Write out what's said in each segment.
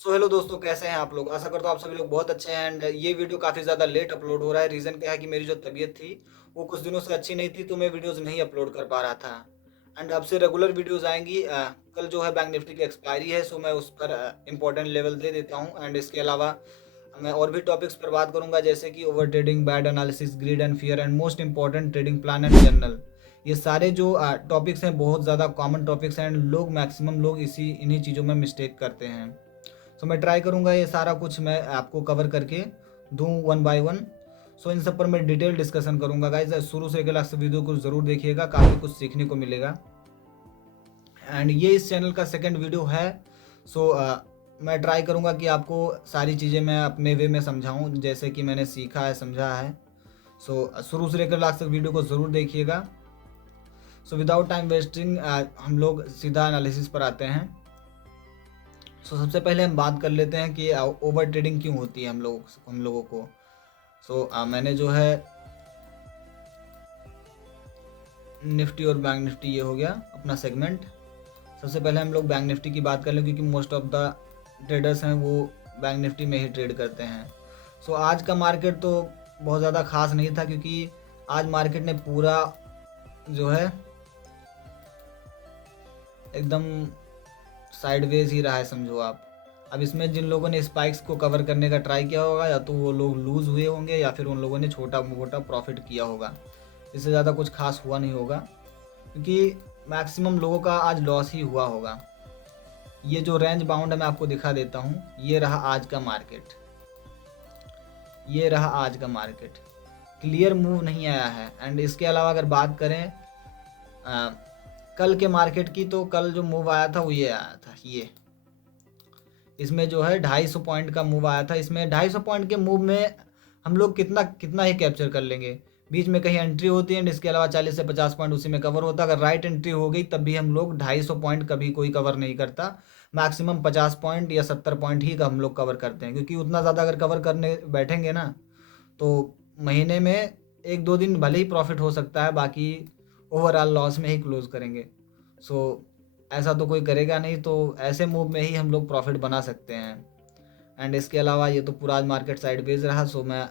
So hello दोस्तों, कैसे हैं आप लोग? आशा करता हूँ आप सभी लोग बहुत अच्छे हैं। एंड ये वीडियो काफ़ी ज़्यादा लेट अपलोड हो रहा है। रीज़न क्या है कि मेरी जो तबीयत थी वो कुछ दिनों से अच्छी नहीं थी, तो मैं वीडियोज़ नहीं अपलोड कर पा रहा था। एंड अब से रेगुलर वीडियोज़ आएंगी। कल जो है बैंक निफ्टी की एक्सपायरी है, सो मैं उस पर इंपॉर्टेंट लेवल दे देता हूँ। एंड इसके अलावा मैं और भी टॉपिक्स पर बात करूंगा, जैसे कि over trading, bad analysis, grid and fear, and most important trading plan and journal. ये सारे जो टॉपिक्स हैं बहुत ज़्यादा कॉमन टॉपिक्स हैं, एंड लोग मैक्सिमम लोग इन्हीं चीज़ों में मिस्टेक करते हैं। सो मैं ट्राई करूँगा ये सारा कुछ मैं आपको कवर करके दूँ वन बाय वन। सो इन सब पर मैं डिटेल डिस्कशन करूँगा गाइज। शुरू से लास्ट वीडियो को ज़रूर देखिएगा, काफ़ी कुछ सीखने को मिलेगा। एंड ये इस चैनल का सेकंड वीडियो है। सो मैं ट्राई करूँगा कि आपको सारी चीज़ें मैं अपने वे में समझाऊँ, जैसे कि मैंने सीखा है, समझा है। सो शुरू से लेकर लास्ट तक वीडियो को ज़रूर देखिएगा। सो विदाउट टाइम वेस्टिंग हम लोग सीधा एनालिसिस पर आते हैं। सो सबसे पहले हम बात कर लेते हैं कि ओवर ट्रेडिंग क्यों होती है हम लोगों को। मैंने जो है निफ्टी और बैंक निफ्टी, ये हो गया अपना सेगमेंट। सबसे पहले हम लोग बैंक निफ्टी की बात कर लें, क्योंकि मोस्ट ऑफ द ट्रेडर्स हैं वो बैंक निफ्टी में ही ट्रेड करते हैं। आज का मार्केट तो बहुत ज़्यादा खास नहीं था, क्योंकि आज मार्केट ने पूरा जो है एकदम साइडवेज ही रहा है, समझो आप। अब इसमें जिन लोगों ने स्पाइक्स को कवर करने का ट्राई किया होगा, या तो वो लोग लूज़ हुए होंगे, या फिर उन लोगों ने छोटा मोटा प्रॉफिट किया होगा। इससे ज़्यादा कुछ खास हुआ नहीं होगा, क्योंकि मैक्सिमम लोगों का आज लॉस ही हुआ होगा। ये जो रेंज बाउंड है मैं आपको दिखा देता हूँ। ये रहा आज का मार्केट, ये रहा आज का मार्केट। क्लियर मूव नहीं आया है। एंड इसके अलावा अगर बात करें आ, कल के मार्केट की, तो कल जो मूव आया था वो ये आया था। ये इसमें जो है 250 पॉइंट का मूव आया था। इसमें 250 पॉइंट के मूव में हम लोग कितना कितना ही कैप्चर कर लेंगे। बीच में कहीं एंट्री होती है, एंड इसके अलावा 40 से 50 पॉइंट उसी में कवर होता है। अगर राइट एंट्री हो गई तब भी हम लोग 250 पॉइंट कभी कोई कवर नहीं करता। मैक्सिमम 50 पॉइंट या 70 पॉइंट ही हम लोग कवर करते हैं, क्योंकि उतना ज़्यादा अगर कवर करने बैठेंगे ना, तो महीने में एक दो दिन भले ही प्रॉफिट हो सकता है, बाकी ओवरऑल लॉस में ही क्लोज करेंगे। सो ऐसा तो कोई करेगा नहीं, तो ऐसे मूव में ही हम लोग प्रॉफिट बना सकते हैं। एंड इसके अलावा ये तो पूरा आज मार्केट साइडवेज रहा। मैं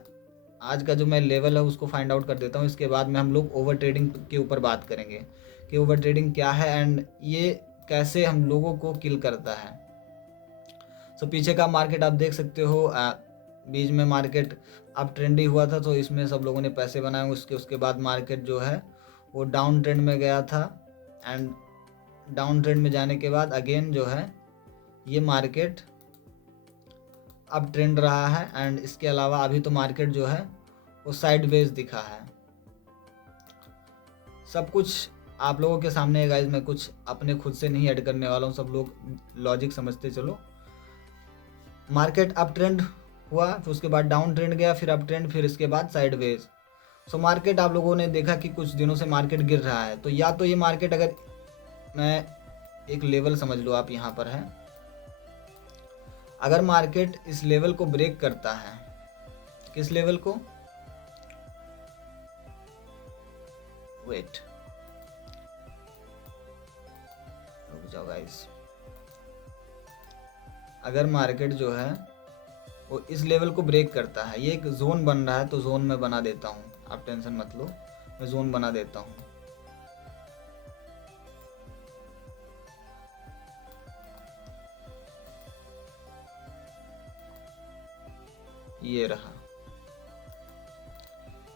आज का जो मैं लेवल है उसको फाइंड आउट कर देता हूँ। इसके बाद में हम लोग ओवर ट्रेडिंग के ऊपर बात करेंगे कि ओवर ट्रेडिंग क्या है, एंड ये कैसे हम लोगों को किल करता है। पीछे का मार्केट आप देख सकते हो। बीच में मार्केट अब ट्रेंडी हुआ था, तो इसमें सब लोगों ने पैसे बनाए। उसके बाद मार्केट जो है वो डाउन ट्रेंड में गया था। एंड डाउन ट्रेंड में जाने के बाद अगेन जो है ये मार्केट अब ट्रेंड रहा है। एंड इसके अलावा अभी तो मार्केट जो है वो साइडवेज दिखा है। सब कुछ आप लोगों के सामने है गाइज। मैं कुछ अपने खुद से नहीं ऐड करने वाला हूँ, सब लोग लॉजिक समझते चलो। मार्केट अप ट्रेंड हुआ, फिर उसके बाद डाउन ट्रेंड गया, फिर अप ट्रेंड, फिर इसके बाद साइडवेज। मार्केट आप लोगों ने देखा कि कुछ दिनों से मार्केट गिर रहा है। तो या तो ये मार्केट, अगर मैं एक लेवल समझ लो आप यहाँ पर है, अगर मार्केट इस लेवल को ब्रेक करता है, किस लेवल को, वेट रुक जाओ गाइस। अगर मार्केट जो है वो इस लेवल को ब्रेक करता है, ये एक जोन बन रहा है, तो जोन में बना देता हूँ, आप टेंशन मत लो, मैं जोन बना देता हूँ। ये रहा,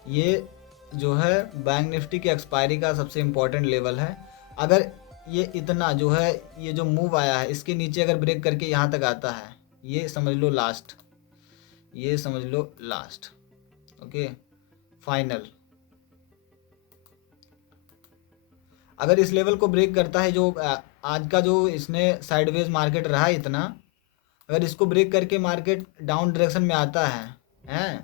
ये जो है बैंक निफ्टी की एक्सपायरी का सबसे इम्पोर्टेंट लेवल है। अगर ये इतना जो है, ये जो मूव आया है, इसके नीचे अगर ब्रेक करके यहाँ तक आता है, ये समझ लो लास्ट, ये समझ लो लास्ट, ओके, फाइनल। अगर इस लेवल को ब्रेक करता है, जो आज का जो इसने साइडवेज मार्केट रहा इतना, अगर इसको ब्रेक करके मार्केट डाउन डायरेक्शन में आता है,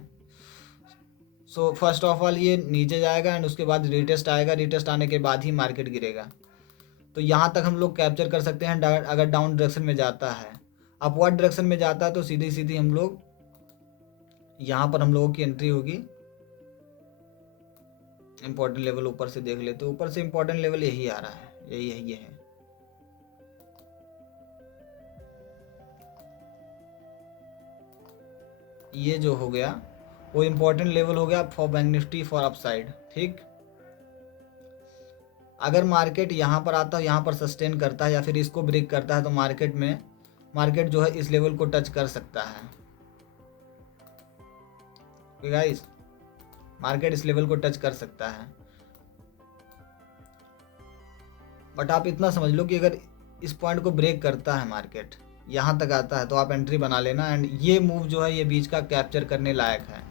फर्स्ट ऑफ ऑल ये नीचे जाएगा, एंड उसके बाद रिटेस्ट आएगा। रिटेस्ट आने के बाद ही मार्केट गिरेगा। तो यहाँ तक हम लोग कैप्चर कर सकते हैं। अगर डाउन डायरेक्शन में जाता है, अपवर्ड डायरेक्शन में जाता है, तो सीधी सीधी हम लोग यहाँ पर हम लोगों की एंट्री होगी। इंपॉर्टेंट लेवल ऊपर से देख लेते, ऊपर से इंपॉर्टेंट लेवल यही आ रहा है, यही है, ये है। ये जो हो गया वो इम्पोर्टेंट लेवल हो गया for bank Nifty for upside. ठीक, अगर मार्केट यहाँ पर आता है, यहाँ पर सस्टेन करता है या फिर इसको ब्रेक करता है तो मार्केट जो है इस लेवल को टच कर सकता है। ओके गाइस, मार्केट इस लेवल को टच कर सकता है, बट आप इतना समझ लो कि अगर इस पॉइंट को ब्रेक करता है मार्केट, यहाँ तक आता है, तो आप एंट्री बना लेना। एंड ये मूव जो है ये बीच का कैप्चर करने लायक है।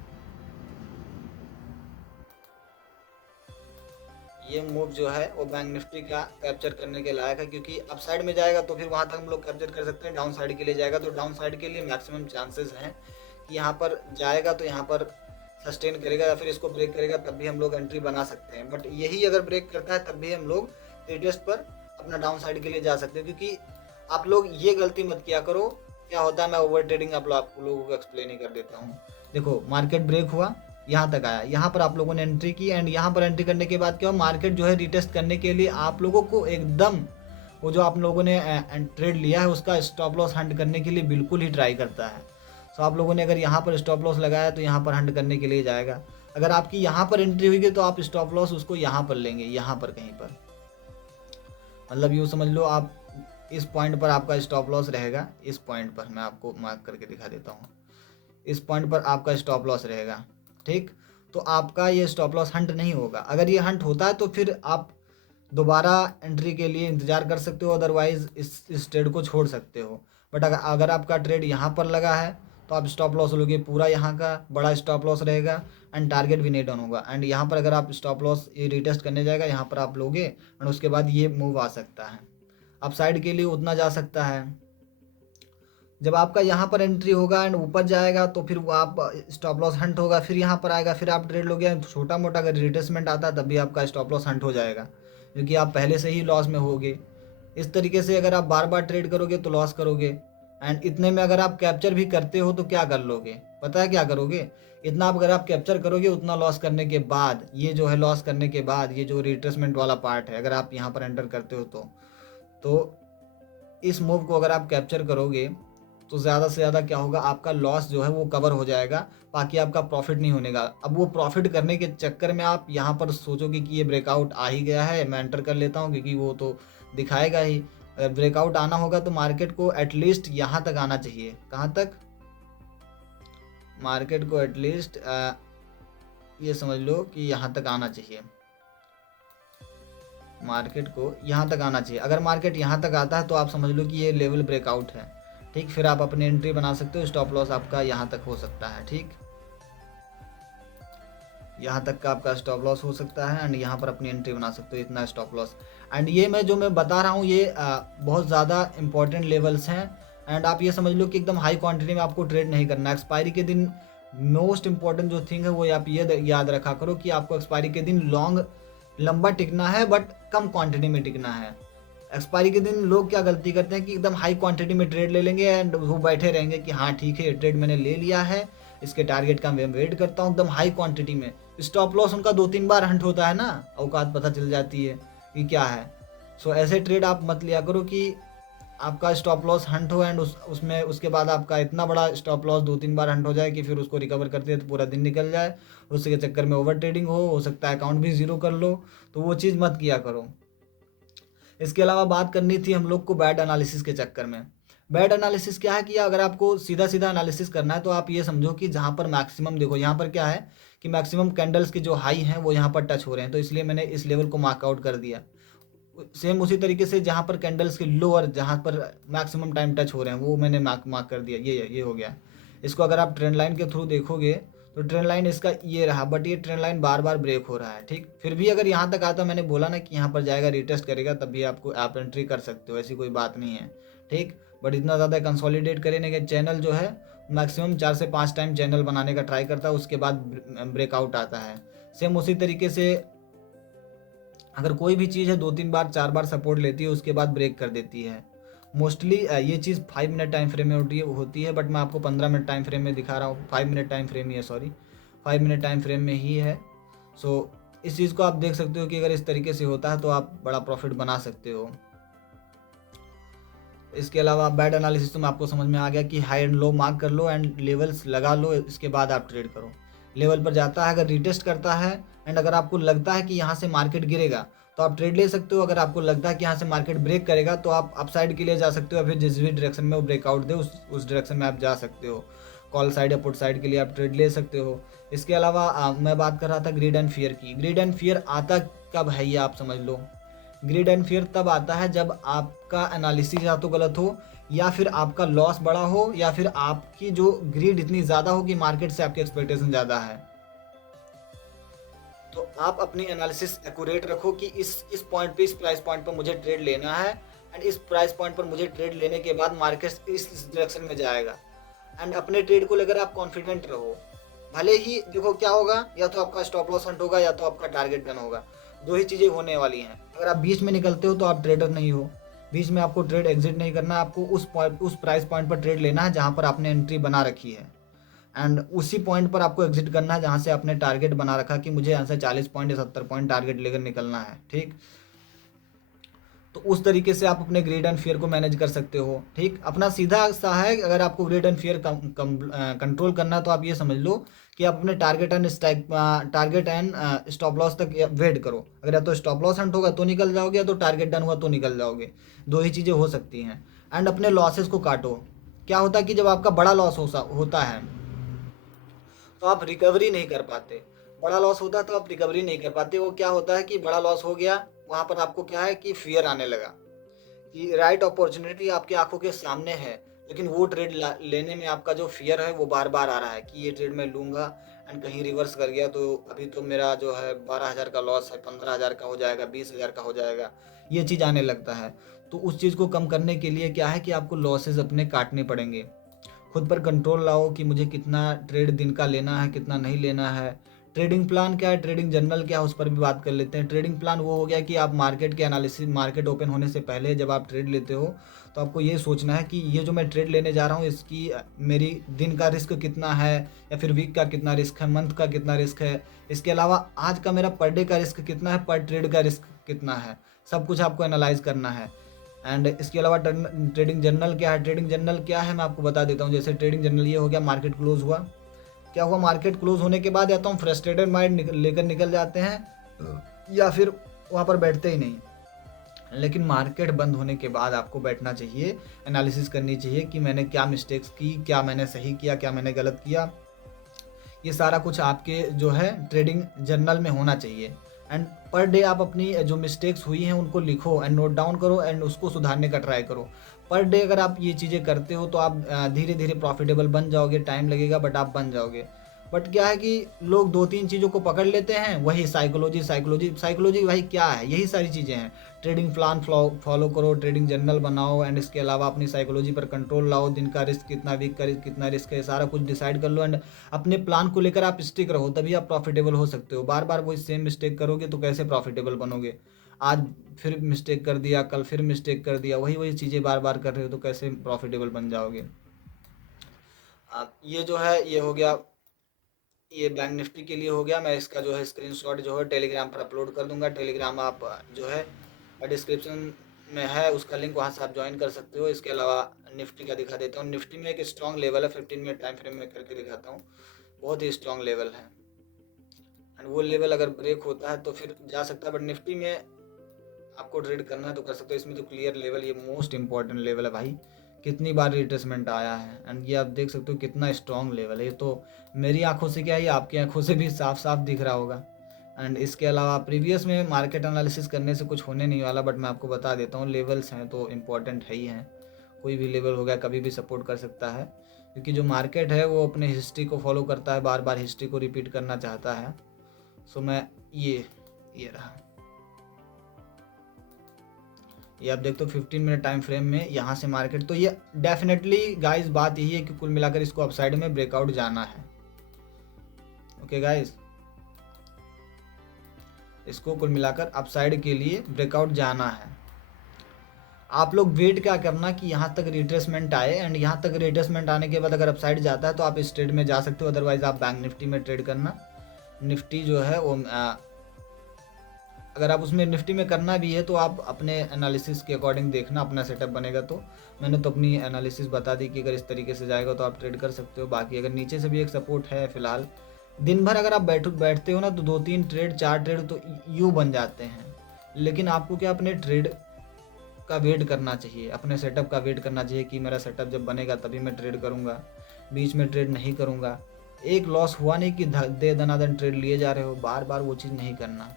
ये मूव जो है वो बैंक निफ्टी का कैप्चर करने के लायक है, क्योंकि अप साइड में जाएगा तो फिर वहाँ तक हम लोग कैप्चर कर सकते हैं। डाउन साइड के लिए जाएगा तो डाउन साइड के लिए मैक्सिमम चांसेस हैं कि यहाँ पर जाएगा तो यहाँ पर सस्टेन करेगा या फिर इसको ब्रेक करेगा, तब भी हम लोग एंट्री बना सकते हैं। बट यही अगर ब्रेक करता है तब भी हम लोग रिटेस्ट पर अपना डाउन साइड के लिए जा सकते हैं। क्योंकि आप लोग ये गलती मत किया करो, क्या होता है, मैं ओवर ट्रेडिंग आप लोगों को एक्सप्लेन ही कर देता हूँ। देखो, मार्केट ब्रेक हुआ, यहाँ तक आया, यहाँ पर आप लोगों ने एंट्री की, एंड यहाँ पर एंट्री करने के बाद क्या हुआ, मार्केट जो है रिटेस्ट करने के लिए आप लोगों को एकदम वो जो आप लोगों ने ट्रेड लिया है उसका स्टॉप लॉस हंट करने के लिए बिल्कुल ही ट्राई करता है। सो आप लोगों ने अगर यहाँ पर स्टॉप लॉस लगाया तो यहाँ पर हंट करने के लिए जाएगा। अगर आपकी यहाँ पर एंट्री हुई तो आप स्टॉप लॉस उसको यहाँ पर लेंगे, यहाँ पर कहीं पर, मतलब यूँ समझ लो आप इस पॉइंट पर आपका स्टॉप लॉस रहेगा। इस पॉइंट पर मैं आपको मार्क करके दिखा देता हूँ, इस पॉइंट पर आपका स्टॉप लॉस रहेगा। ठीक, तो आपका ये स्टॉप लॉस हंट नहीं होगा। अगर ये हंट होता है तो फिर आप दोबारा एंट्री के लिए इंतज़ार कर सकते हो, अदरवाइज इस ट्रेड को छोड़ सकते हो। बट अगर आपका ट्रेड यहाँ पर लगा है तो आप स्टॉप लॉस लोगे, पूरा यहाँ का बड़ा स्टॉप लॉस रहेगा एंड टारगेट भी नहीं डाउन होगा। एंड यहाँ पर अगर आप स्टॉप लॉस ये रिटेस्ट करने जाएगा, यहाँ पर आप लोगे एंड उसके बाद ये मूव आ सकता है अप साइड के लिए, उतना जा सकता है। जब आपका यहाँ पर एंट्री होगा एंड ऊपर जाएगा तो फिर वो आप स्टॉप लॉस हंट होगा, फिर यहाँ पर आएगा, फिर आप ट्रेड लोगे। छोटा मोटा अगर रिट्रेसमेंट आता है तब भी आपका स्टॉप लॉस हंट हो जाएगा, क्योंकि आप पहले से ही लॉस में होगे। इस तरीके से अगर आप बार बार ट्रेड करोगे तो लॉस करोगे। एंड इतने में अगर आप कैप्चर भी करते हो तो क्या कर लोगे, पता है क्या करोगे, इतना अगर आप कैप्चर करोगे उतना लॉस करने के बाद, ये जो है लॉस करने के बाद ये जो रिट्रेसमेंट वाला पार्ट है, अगर आप यहाँ पर एंटर करते हो तो इस मूव को अगर आप कैप्चर करोगे तो ज़्यादा से ज़्यादा क्या होगा, आपका लॉस जो है वो कवर हो जाएगा, बाकी आपका प्रॉफिट नहीं होने का। अब वो प्रॉफिट करने के चक्कर में आप यहाँ पर सोचोगे कि ये ब्रेकआउट आ ही गया है, मैं एंटर कर लेता हूँ, क्योंकि वो तो दिखाएगा ही। ब्रेकआउट आना होगा तो मार्केट को एटलीस्ट यहाँ तक आना चाहिए। कहाँ तक, मार्केट को एटलीस्ट ये समझ लो कि यहाँ तक आना चाहिए, मार्केट को यहाँ तक आना चाहिए। अगर मार्केट यहाँ तक आता है तो आप समझ लो कि ये लेवल ब्रेकआउट है। ठीक, फिर आप अपनी एंट्री बना सकते हो, स्टॉप लॉस आपका यहाँ तक हो सकता है। ठीक, यहाँ तक का आपका स्टॉप लॉस हो सकता है एंड यहाँ पर अपनी एंट्री बना सकते हो, इतना स्टॉप लॉस। एंड ये मैं बता रहा हूँ ये बहुत ज़्यादा इंपॉर्टेंट लेवल्स हैं। एंड आप ये समझ लो कि एकदम हाई क्वांटिटी में आपको ट्रेड नहीं करना। एक्सपायरी के दिन मोस्ट इंपॉर्टेंट जो थिंग है वो आप ये याद रखा करो कि आपको एक्सपायरी के दिन लंबा टिकना है, बट कम क्वांटिटी में टिकना है। एक्सपायरी के दिन लोग क्या गलती करते हैं कि एकदम हाई क्वांटिटी में ट्रेड ले लेंगे एंड वो बैठे रहेंगे कि हाँ ठीक है ये ट्रेड मैंने ले लिया है, इसके टारगेट का मैं वेट करता हूँ, एकदम हाई क्वांटिटी में। स्टॉप लॉस उनका 2-3 बार हंट होता है ना, औकात पता चल जाती है कि क्या है। सो ऐसे ट्रेड आप मत लिया करो कि आपका स्टॉप लॉस हंट हो एंड उसमें उसके बाद आपका इतना बड़ा स्टॉप लॉस 2-3 बार हंट हो जाए कि फिर उसको रिकवर करते तो पूरा दिन निकल जाए, उसके चक्कर में ओवर ट्रेडिंग हो सकता है अकाउंट भी ज़ीरो कर लो। तो वो चीज़ मत किया करो। इसके अलावा बात करनी थी हम लोग को बैड एनालिसिस के चक्कर में। बैड एनालिसिस क्या है कि अगर आपको सीधा सीधा एनालिसिस करना है तो आप ये समझो कि जहाँ पर मैक्सिमम, देखो यहाँ पर क्या है कि मैक्सिमम कैंडल्स के जो हाई हैं वो यहाँ पर टच हो रहे हैं, तो इसलिए मैंने इस लेवल को मार्कआउट कर दिया। सेम उसी तरीके से जहाँ पर कैंडल्स के लोअर, जहाँ पर मैक्सिमम टाइम टच हो रहे हैं वो मैंने मार्क कर दिया। ये हो गया। इसको अगर आप ट्रेंड लाइन के थ्रू देखोगे तो ट्रेंड लाइन इसका ये रहा, बट ये ट्रेंड लाइन बार बार ब्रेक हो रहा है। ठीक, फिर भी अगर यहाँ तक आता, मैंने बोला ना कि यहाँ पर जाएगा रिटेस्ट करेगा, तब भी आपको आप एंट्री कर सकते हो, ऐसी कोई बात नहीं है। ठीक, बट इतना ज़्यादा कंसोलिडेट करने के चैनल जो है मैक्सिमम 4 से 5 टाइम चैनल बनाने का ट्राई करता है, उसके बाद ब्रेकआउट आता है। सेम उसी तरीके से अगर कोई भी चीज़ है 2-3 बार 4 बार सपोर्ट लेती है उसके बाद ब्रेक कर देती है। मोस्टली ये चीज़ 5 मिनट टाइम फ्रेम में होती है, बट मैं आपको 15 मिनट टाइम फ्रेम में दिखा रहा हूँ। 5 मिनट टाइम फ्रेम ही है, सॉरी 5 मिनट टाइम फ्रेम में ही है। सो इस चीज़ को आप देख सकते हो कि अगर इस तरीके से होता है तो आप बड़ा प्रॉफिट बना सकते हो। इसके अलावा बैड एनालिसिस तो मैं आपको समझ में आ गया कि हाई एंड लो मार्क कर लो एंड लेवल्स लगा लो, इसके बाद आप ट्रेड करो। लेवल पर जाता है, अगर रिटेस्ट करता है एंड अगर आपको लगता है कि यहाँ से मार्केट गिरेगा तो आप ट्रेड ले सकते हो। अगर आपको लगता है कि यहाँ से मार्केट ब्रेक करेगा तो आप अपसाइड के लिए जा सकते हो, या फिर जिस भी डायरेक्शन में वो ब्रेकआउट दे उस डायरेक्शन में आप जा सकते हो। कॉल साइड या पुट साइड के लिए आप ट्रेड ले सकते हो। इसके अलावा मैं बात कर रहा था ग्रीड एंड फियर की। ग्रीड एंड फियर आता कब है ये आप समझ लो। ग्रीड एंड फियर तब आता है जब आपका एनालिसिस या तो गलत हो, या फिर आपका लॉस बड़ा हो, या फिर आपकी जो ग्रीड इतनी ज़्यादा हो कि मार्केट से आपकी एक्सपेक्टेशन ज़्यादा है। तो आप अपनी एनालिसिस एक्यूरेट रखो कि इस पॉइंट पे, इस प्राइस पॉइंट पर मुझे ट्रेड लेना है एंड इस प्राइस पॉइंट पर मुझे ट्रेड लेने के बाद मार्केट इस डायरेक्शन में जाएगा। एंड अपने ट्रेड को लेकर आप कॉन्फिडेंट रहो। भले ही देखो क्या होगा, या तो आपका स्टॉप लॉस हंट होगा या तो आपका टारगेट डन होगा, दो ही चीज़ें होने वाली हैं। अगर आप बीच में निकलते हो तो आप ट्रेडर नहीं हो। बीच में आपको ट्रेड एग्जिट नहीं करना, आपको उस प्राइस पॉइंट पर ट्रेड लेना है जहाँ पर आपने एंट्री बना रखी है, एंड उसी पॉइंट पर आपको एग्जिट करना है जहाँ से आपने टारगेट बना रखा कि मुझे यहाँ से 40 पॉइंट या 70 पॉइंट टारगेट लेकर निकलना है। ठीक, तो उस तरीके से आप अपने ग्रेड एंड फियर को मैनेज कर सकते हो। ठीक, अपना सीधा सा है, अगर आपको ग्रेड एंड फियर कंट्रोल करना है तो आप ये समझ लो कि आप अपने टारगेट एंड स्टॉप लॉस तक वेट करो। अगर या तो स्टॉप लॉस हंट होगा तो निकल जाओगे, या तो टारगेट डन हुआ तो निकल जाओगे, दो ही चीज़ें हो सकती हैं। एंड अपने लॉसेस को काटो। क्या होता है कि जब आपका बड़ा लॉस होता है तो आप रिकवरी नहीं कर पाते। बड़ा लॉस होता है तो आप रिकवरी नहीं कर पाते। वो क्या होता है कि बड़ा लॉस हो गया, वहाँ पर आपको क्या है कि फियर आने लगा कि राइट अपॉर्चुनिटी आपकी आंखों के सामने है, लेकिन वो ट्रेड लेने में आपका जो फियर है वो बार बार आ रहा है कि ये ट्रेड मैं लूँगा एंड कहीं रिवर्स कर गया तो अभी तो मेरा जो है 12,000 का लॉस है, 15,000 का हो जाएगा, 20,000 का हो जाएगा, ये चीज़ आने लगता है। तो उस चीज़ को कम करने के लिए क्या है कि आपको लॉसेस अपने काटने पड़ेंगे। खुद पर कंट्रोल लाओ कि मुझे कितना ट्रेड दिन का लेना है, कितना नहीं लेना है। ट्रेडिंग प्लान क्या है, ट्रेडिंग जर्नल क्या है, उस पर भी बात कर लेते हैं। ट्रेडिंग प्लान वो हो गया कि आप मार्केट के एनालिसिस, मार्केट ओपन होने से पहले जब आप ट्रेड लेते हो तो आपको ये सोचना है कि ये जो मैं ट्रेड लेने जा रहा हूँ इसकी मेरी दिन का रिस्क कितना है, या फिर वीक का कितना रिस्क है, मंथ का कितना रिस्क है। इसके अलावा आज का मेरा पर डे का रिस्क कितना है, पर ट्रेड का रिस्क कितना है, सब कुछ आपको एनालाइज करना है। एंड इसके अलावा ट्रेडिंग जर्नल क्या है, ट्रेडिंग जर्नल क्या है मैं आपको बता देता हूँ। जैसे ट्रेडिंग जर्नल ये हो गया, मार्केट क्लोज हुआ, क्या हुआ, मार्केट क्लोज होने के बाद या तो हम फ्रस्ट्रेटेड माइंड लेकर निकल जाते हैं या फिर वहाँ पर बैठते ही नहीं। लेकिन मार्केट बंद होने के बाद आपको बैठना चाहिए, एनालिसिस करनी चाहिए कि मैंने क्या मिस्टेक्स की, क्या मैंने सही किया, क्या मैंने गलत किया। ये सारा कुछ आपके जो है ट्रेडिंग जर्नल में होना चाहिए। एंड पर डे आप अपनी जो मिस्टेक्स हुई हैं उनको लिखो एंड नोट डाउन करो एंड उसको सुधारने का ट्राई करो। पर डे अगर आप ये चीज़ें करते हो तो आप धीरे धीरे प्रॉफिटेबल बन जाओगे। टाइम लगेगा बट आप बन जाओगे। बट क्या है कि लोग दो तीन चीज़ों को पकड़ लेते हैं, वही साइकोलॉजी साइकोलॉजी साइकोलॉजी, भाई क्या है, यही सारी चीज़ें हैं। ट्रेडिंग प्लान फॉलो करो, ट्रेडिंग जर्नल बनाओ एंड इसके अलावा अपनी साइकोलॉजी पर कंट्रोल लाओ। दिन का रिस्क कितना, वीक का रिस्क कितना, रिस्क है, सारा कुछ डिसाइड कर लो एंड अपने प्लान को लेकर आप स्टिक रहो, तभी आप प्रॉफिटेबल हो सकते हो। बार बार वही सेम मिस्टेक करोगे तो कैसे प्रॉफिटेबल बनोगे। आज फिर मिस्टेक कर दिया, कल फिर मिस्टेक कर दिया, वही वही चीज़ें बार बार कर रहे हो तो कैसे प्रॉफिटेबल बन जाओगे। ये जो है ये हो गया, ये बैंक निफ्टी के लिए हो गया। मैं इसका जो है स्क्रीनशॉट जो है टेलीग्राम पर अपलोड कर दूंगा। टेलीग्राम आप जो है डिस्क्रिप्शन में है, उसका लिंक, वहाँ से आप ज्वाइन कर सकते हो। इसके अलावा निफ्टी का दिखा देता हूँ। निफ्टी में एक स्ट्रॉन्ग लेवल है, 15 मिनट टाइम फ्रेम में करके दिखाता हूँ। बहुत ही स्ट्रॉन्ग लेवल है एंड वो लेवल अगर ब्रेक होता है तो फिर जा सकता है। बट निफ्टी में आपको ट्रेड करना है तो कर सकते हो। इसमें तो क्लियर लेवल, ये मोस्ट इंपॉर्टेंट लेवल है भाई। कितनी बार रिट्रेसमेंट आया है एंड ये आप देख सकते हो कितना स्ट्रॉन्ग लेवल है। ये तो मेरी आंखों से क्या है, आपकी आंखों से भी साफ साफ दिख रहा होगा। एंड इसके अलावा प्रीवियस में मार्केट एनालिसिस करने से कुछ होने नहीं वाला, बट मैं आपको बता देता हूँ लेवल्स हैं तो इम्पोर्टेंट है ही हैं। कोई भी लेवल हो गया कभी भी सपोर्ट कर सकता है, क्योंकि जो मार्केट है वो अपने हिस्ट्री को फॉलो करता है, बार बार हिस्ट्री को रिपीट करना चाहता है। सो मैं ये रहा, ये आप देखते हो 15 मिनट टाइम फ्रेम में यहाँ से मार्केट। तो ये डेफिनेटली गाइस बात यही है कि कुल मिलाकर इसको अपसाइड में ब्रेकआउट जाना है। ओके गाइस, इसको कुल मिलाकर अपसाइड के लिए ब्रेकआउट जाना है। आप लोग वेट क्या करना कि यहाँ तक रिट्रेसमेंट आए एंड यहाँ तक रिट्रेसमेंट आने के बाद अगर अपसाइड जाता है तो आप इस ट्रेड में जा सकते हो। अदरवाइज आप बैंक निफ्टी में ट्रेड करना। निफ्टी जो है वो अगर आप उसमें निफ्टी में करना भी है तो आप अपने एनालिसिस के अकॉर्डिंग देखना, अपना सेटअप बनेगा तो। मैंने तो अपनी एनालिसिस बता दी कि अगर इस तरीके से जाएगा तो आप ट्रेड कर सकते हो। बाकी अगर नीचे से भी एक सपोर्ट है फिलहाल, दिन भर अगर आप बैठते हो ना तो 2-3 ट्रेड 4 ट्रेड तो यूँ बन जाते हैं। लेकिन आपको क्या अपने ट्रेड का वेट करना चाहिए, अपने सेटअप का वेट करना चाहिए कि मेरा सेटअप जब बनेगा तभी मैं ट्रेड करूँगा, बीच में ट्रेड नहीं करूँगा। एक लॉस हुआ नहीं कि दे दनादन ट्रेड लिए जा रहे हो, बार बार वो चीज़ नहीं करना।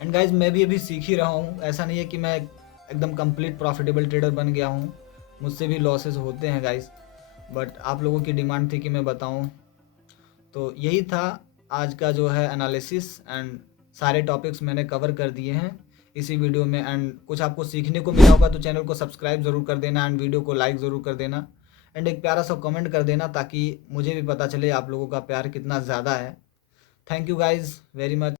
एंड गाइज मैं भी अभी सीख ही रहा हूँ, ऐसा नहीं है कि मैं एकदम कंप्लीट प्रॉफिटेबल ट्रेडर बन गया हूँ, मुझसे भी लॉसेस होते हैं गाइज, बट आप लोगों की डिमांड थी कि मैं बताऊँ, तो यही था आज का जो है एनालिसिस। एंड सारे टॉपिक्स मैंने कवर कर दिए हैं इसी वीडियो में। एंड कुछ आपको सीखने को मिला होगा तो चैनल को सब्सक्राइब ज़रूर कर देना एंड वीडियो को लाइक ज़रूर कर देना एंड एक प्यारा सा कमेंट कर देना ताकि मुझे भी पता चले आप लोगों का प्यार कितना ज़्यादा है। Thank you guys very much.